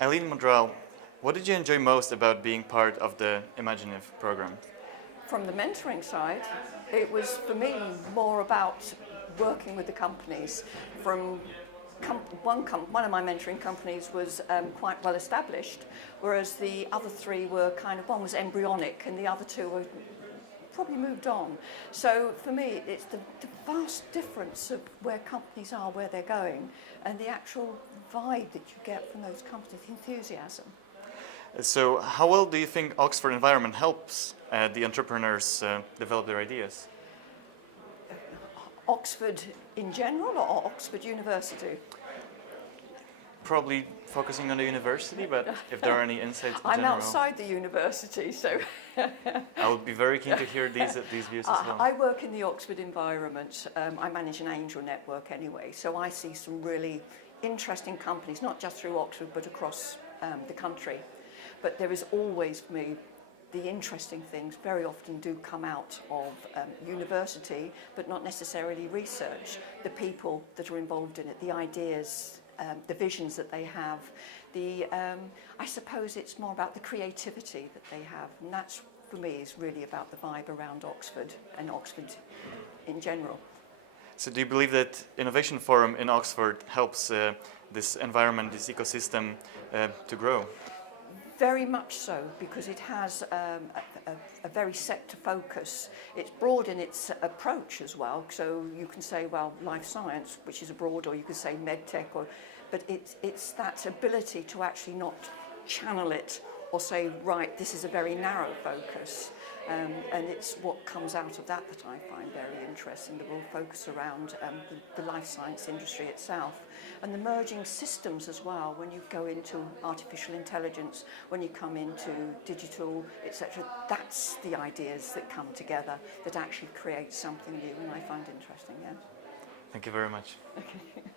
Eileen Modral, what did you enjoy most about being part of the Imaginative program? From the mentoring side, it was for me more about working with the companies. From one of my mentoring companies was quite well established, whereas the other three were one was embryonic and the other two were probably moved on. So for me, it's the vast difference of where companies are, where they're going, and the actual vibe that you get from those companies, enthusiasm. So how well do you think Oxford environment helps the entrepreneurs develop their ideas? Oxford in general or Oxford University? Probably focusing on the university, but if there are any insights in I'm general. outside the university, so I would be very keen to hear these views as well. I work in the Oxford environment. I manage an angel network anyway, so I see some really interesting companies, not just through Oxford, but across the country. But there is always, for me, the interesting things very often do come out of university, but not necessarily research. The people that are involved in it, the ideas, the visions that they have, I suppose it's more about the creativity that they have, and that's, for me, is really about the vibe around Oxford and Oxford in general. So do you believe that Innovation Forum in Oxford helps this environment, this ecosystem to grow? Very much so, because it has a very sector focus. It's broad in its approach as well, so you can say, well, life science, which is a broad, or you could say medtech, but it's that ability to actually not channel it or say, right, this is a very narrow focus. And it's what comes out of that I find very interesting, the real focus around the life science industry itself. And the merging systems as well, when you go into artificial intelligence, when you come into digital, etc., that's the ideas that come together that actually create something new, and I find interesting, yeah. Thank you very much. Okay.